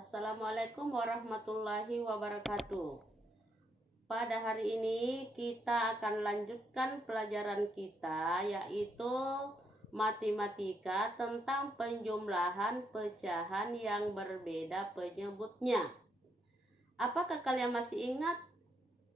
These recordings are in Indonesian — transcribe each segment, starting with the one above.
Assalamualaikum warahmatullahi wabarakatuh. Pada hari ini kita akan lanjutkan pelajaran kita, yaitu matematika tentang penjumlahan pecahan yang berbeda penyebutnya. Apakah kalian masih ingat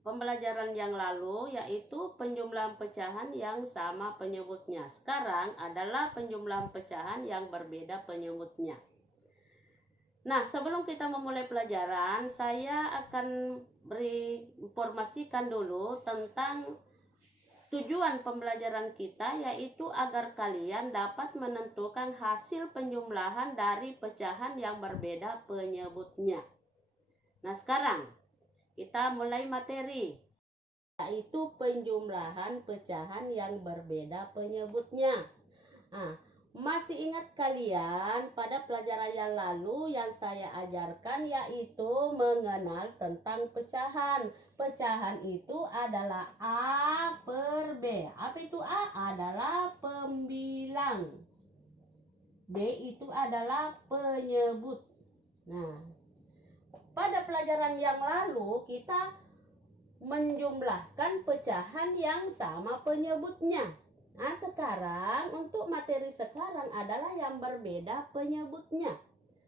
pembelajaran yang lalu, yaitu penjumlahan pecahan yang sama penyebutnya? Sekarang adalah penjumlahan pecahan yang berbeda penyebutnya. Nah, sebelum kita memulai pelajaran, saya akan beri informasikan dulu tentang tujuan pembelajaran kita, yaitu agar kalian dapat menentukan hasil penjumlahan dari pecahan yang berbeda penyebutnya. Nah, sekarang kita mulai materi, yaitu penjumlahan pecahan yang berbeda penyebutnya. Nah, masih ingat kalian pada pelajaran yang lalu yang saya ajarkan, yaitu mengenal tentang pecahan. Pecahan itu adalah A per B. Apa itu A? Adalah pembilang. B itu adalah penyebut. Nah, pada pelajaran yang lalu kita menjumlahkan pecahan yang sama penyebutnya. Nah, sekarang untuk materi sekarang adalah yang berbeda penyebutnya.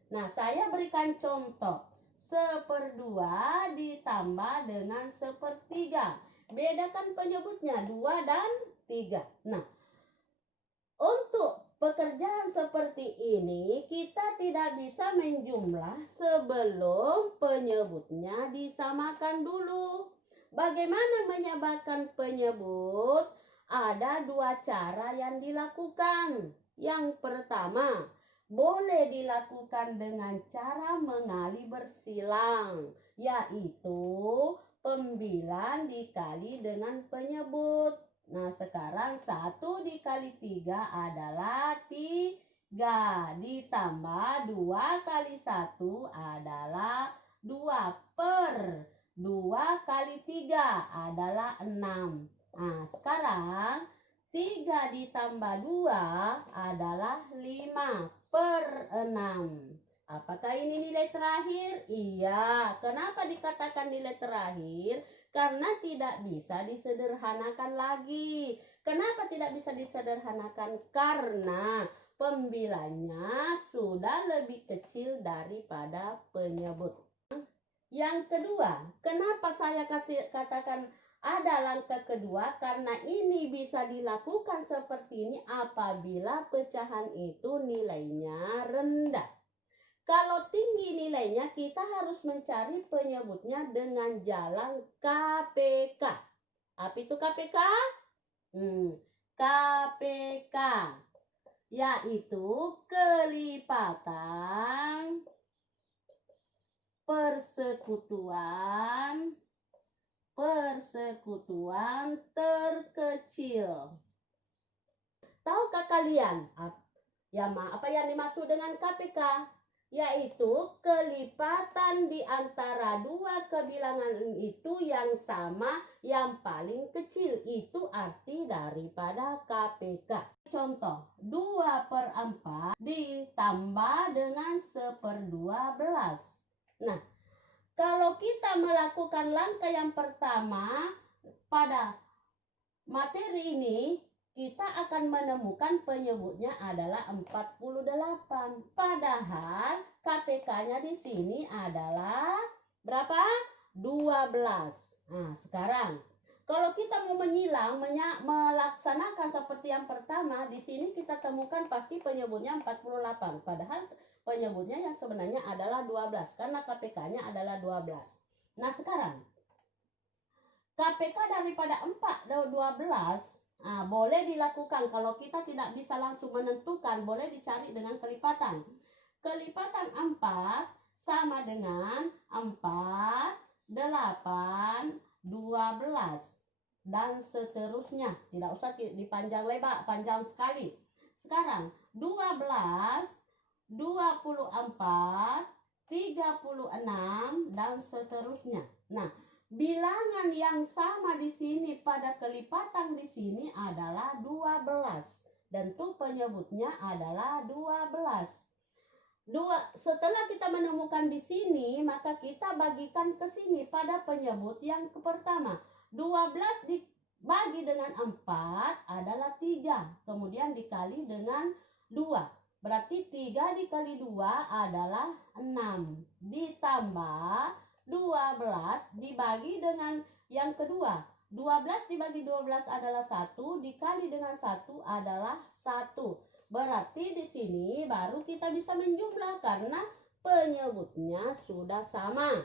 Nah, saya berikan contoh. 1/2 ditambah dengan 1/3. Bedakan penyebutnya 2 dan 3. Nah, untuk pekerjaan seperti ini kita tidak bisa menjumlah sebelum penyebutnya disamakan dulu. Bagaimana menyamakan penyebut? Ada 2 cara yang dilakukan. Yang pertama, boleh dilakukan dengan cara mengali bersilang, yaitu pembilang dikali dengan penyebut. Nah, sekarang 1 dikali 3 adalah 3, ditambah 2 kali 1 adalah 2, per 2 kali 3 adalah 6. Nah, sekarang 3 ditambah 2 adalah 5 per 6. Apakah ini nilai terakhir? Iya. Kenapa dikatakan nilai terakhir? Karena tidak bisa disederhanakan lagi. Kenapa tidak bisa disederhanakan? Karena pembilangnya sudah lebih kecil daripada penyebut. Yang kedua, kenapa saya katakan ada langkah kedua? Karena ini bisa dilakukan seperti ini apabila pecahan itu nilainya rendah. Kalau tinggi nilainya, kita harus mencari penyebutnya dengan jalan KPK. Apa itu KPK? KPK yaitu kelipatan, persekutuan terkecil. Tahukah kalian apa yang dimaksud dengan KPK? Yaitu kelipatan di antara 2 kebilangan itu yang sama, yang paling kecil. Itu arti daripada KPK. Contoh, 2/4 ditambah dengan 1/12. Nah, kalau kita melakukan langkah yang pertama pada materi ini, kita akan menemukan penyebutnya adalah 48. Padahal KPK-nya di sini adalah berapa? 12. Nah, sekarang kalau kita mau melaksanakan seperti yang pertama, di sini kita temukan pasti penyebutnya 48. Padahal penyebutnya yang sebenarnya adalah 12 karena KPK-nya adalah 12. Nah, sekarang KPK daripada 12 boleh dilakukan. Kalau kita tidak bisa langsung menentukan, boleh dicari dengan kelipatan. Kelipatan 4 sama dengan 4, 8, 12. Dan seterusnya. Tidak usah dipanjang lebar, panjang sekali. Sekarang 12, 24, 36, dan seterusnya. Nah, bilangan yang sama di sini pada kelipatan di sini adalah 12. Dan tuh penyebutnya adalah 12. Setelah kita menemukan di sini, maka kita bagikan ke sini pada penyebut yang pertama. 12 dibagi dengan 4 adalah 3. Kemudian dikali dengan 2. Berarti 3 dikali 2 adalah 6. Ditambah 12 dibagi dengan yang kedua. 12 dibagi 12 adalah 1. Dikali dengan 1 adalah 1. Berarti di sini baru kita bisa menjumlah karena penyebutnya sudah sama.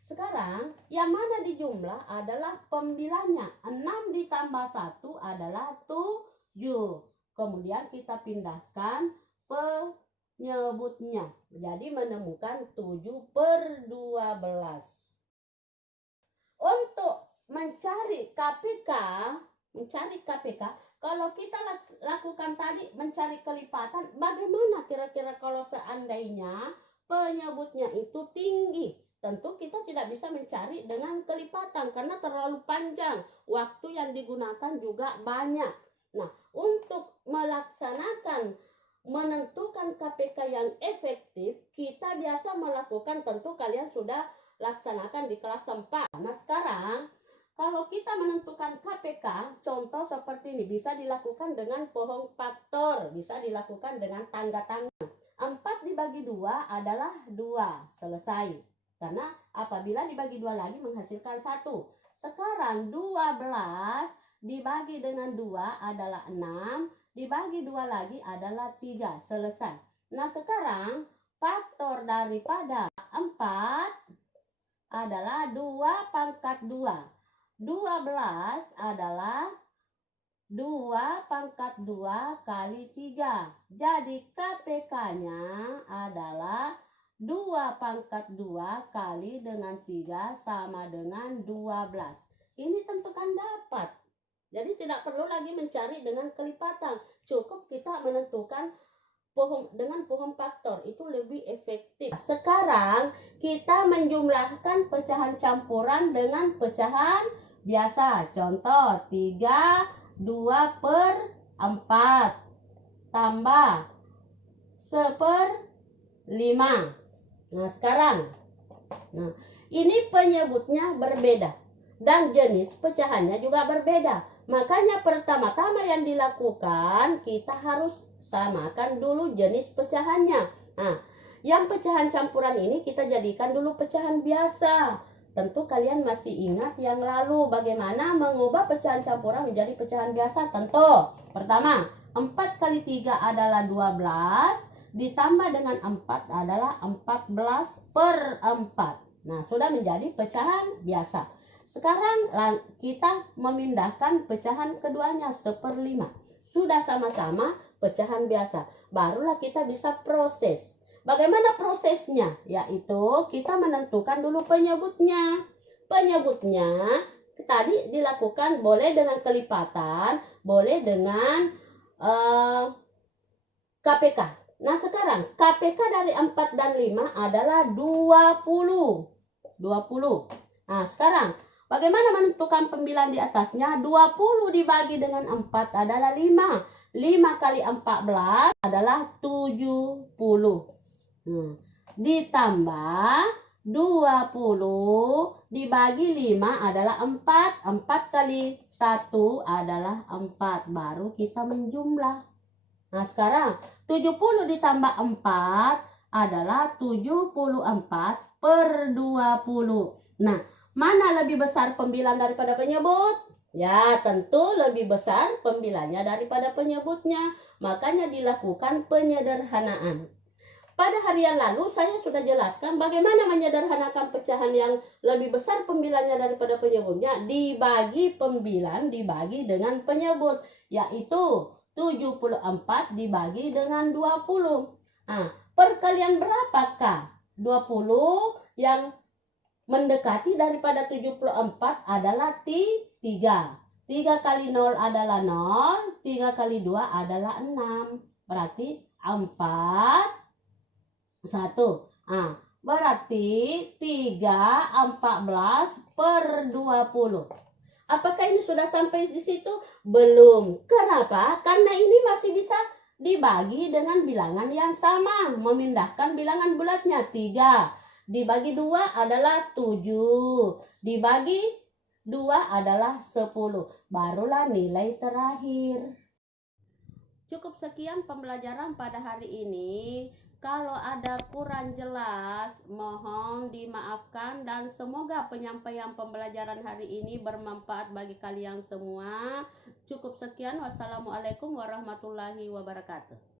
Sekarang yang mana dijumlah adalah pembilanya. 6 ditambah 1 adalah 7. Kemudian kita pindahkan penyebutnya. Jadi menemukan 7/12. Untuk mencari KPK, kalau kita lakukan tadi mencari kelipatan, bagaimana kira-kira kalau seandainya penyebutnya itu tinggi? Tentu kita tidak bisa mencari dengan kelipatan karena terlalu panjang. Waktu yang digunakan juga banyak. Nah, untuk menentukan KPK yang efektif, kita biasa melakukan, tentu kalian sudah laksanakan di kelas 4. Nah, sekarang kalau kita menentukan KPK, contoh seperti ini bisa dilakukan dengan pohon faktor, bisa dilakukan dengan tangga-tangga. 4 dibagi 2 adalah 2, selesai. Karena apabila dibagi 2 lagi menghasilkan 1. Sekarang 12 dibagi dengan 2 adalah 6, dibagi 2 lagi adalah 3, selesai. Nah, sekarang faktor daripada 4 adalah 2 pangkat 2. 12 adalah 2 pangkat 2 kali 3. Jadi KPK-nya adalah 2 pangkat 2 kali dengan 3 sama dengan 12. Ini tentukan dapat. Jadi tidak perlu lagi mencari dengan kelipatan. Cukup kita menentukan dengan pohon faktor, itu lebih efektif. Sekarang kita menjumlahkan pecahan campuran dengan pecahan biasa. Contoh 3/2/4 tambah 1/5. Nah, sekarang ini penyebutnya berbeda dan jenis pecahannya juga berbeda. Makanya pertama-tama yang dilakukan, kita harus samakan dulu jenis pecahannya. Nah, yang pecahan campuran ini kita jadikan dulu pecahan biasa. Tentu kalian masih ingat yang lalu bagaimana mengubah pecahan campuran menjadi pecahan biasa. Tentu pertama, 4 kali 3 adalah 12, ditambah dengan 4 adalah 14/4. Nah, sudah menjadi pecahan biasa. Sekarang kita memindahkan pecahan keduanya 1/5. Sudah sama-sama pecahan biasa. Barulah kita bisa proses. Bagaimana prosesnya? Yaitu kita menentukan dulu penyebutnya. Penyebutnya tadi dilakukan boleh dengan kelipatan, boleh dengan KPK. Nah, sekarang KPK dari 4 dan 5 adalah 20. Nah, sekarang bagaimana menentukan pembilan di atasnya? 20 dibagi dengan 4 adalah 5. 5 kali 14 adalah 70. Ditambah 20 dibagi 5 adalah 4. 4 kali 1 adalah 4. Baru kita menjumlah. Nah, sekarang 70 ditambah 4 adalah 74/20. Nah, mana lebih besar pembilan daripada penyebut? Ya, tentu lebih besar pembilannya daripada penyebutnya. Makanya dilakukan penyederhanaan. Pada hari yang lalu saya sudah jelaskan bagaimana menyederhanakan pecahan yang lebih besar pembilannya daripada penyebutnya. Dibagi pembilan dibagi dengan penyebut, yaitu 74 dibagi dengan 20. Nah, perkalian berapakah? 20 yang mendekati daripada 74 adalah 3. 3 kali 0 adalah 0, 3 kali 2 adalah 6. Berarti 4, 1. Berarti 3/14/20. Apakah ini sudah sampai di situ? Belum. Kenapa? Karena ini masih bisa dibagi dengan bilangan yang sama. Memindahkan bilangan bulatnya 3. Dibagi 2 adalah 7. Dibagi 2 adalah 10. Barulah nilai terakhir. Cukup sekian pembelajaran pada hari ini. Kalau ada kurang jelas, mohon dimaafkan dan semoga penyampaian pembelajaran hari ini bermanfaat bagi kalian semua. Cukup sekian. Wassalamualaikum warahmatullahi wabarakatuh.